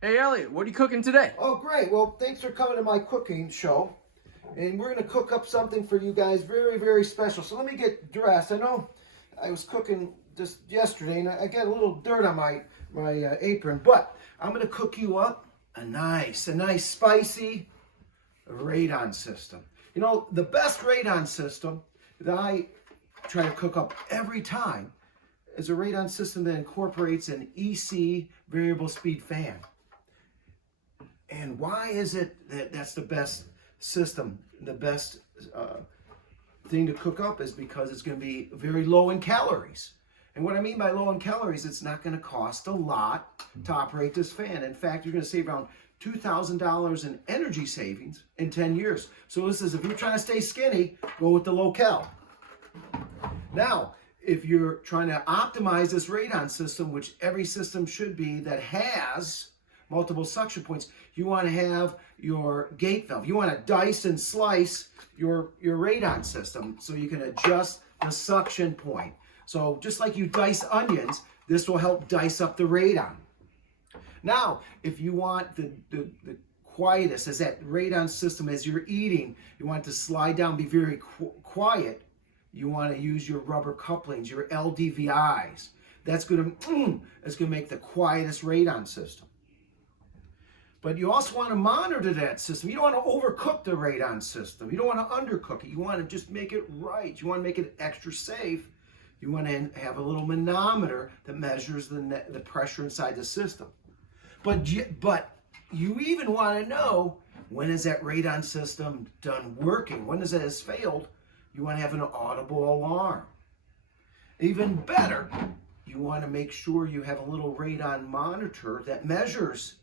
Hey Elliott, what are you cooking today? Oh, great. Well, thanks for coming to my cooking show. And we're going to cook up something for you guys very, very special. So let me get dressed. I know I was cooking just yesterday and I got a little dirt on my apron, but I'm going to cook you up a nice spicy radon system. You know, the best radon system that I try to cook up every time is a radon system that incorporates an EC variable speed fan. And why is it that that's the best system, the best thing to cook up is because it's going to be very low in calories. And what I mean by low in calories, it's not going to cost a lot to operate this fan. In fact, you're going to save around $2,000 in energy savings in 10 years. So this is, if you're trying to stay skinny, go with the low cal. Now, if you're trying to optimize this radon system, which every system should be that has multiple suction points, you want to have your gate valve. You want to dice and slice your radon system so you can adjust the suction point. So just like you dice onions, this will help dice up the radon. Now, if you want the quietest, as that radon system as you're eating, you want it to slide down, be very quiet, you want to use your rubber couplings, your LDVIs. That's going to make the quietest radon system. But you also want to monitor that system. You don't want to overcook the radon system. You don't want to undercook it. You want to just make it right. You want to make it extra safe. You want to have a little manometer that measures the pressure inside the system. But you even want to know, when is that radon system done working? When is it has failed? You want to have an audible alarm. Even better, you want to make sure you have a little radon monitor that measures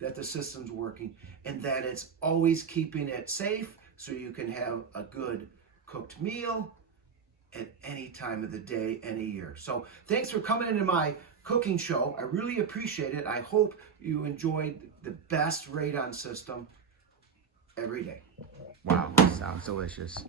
that the system's working and that it's always keeping it safe so you can have a good cooked meal at any time of the day, any year. So thanks for coming into my cooking show. I really appreciate it. I hope you enjoyed the best radon system every day. Wow, sounds delicious.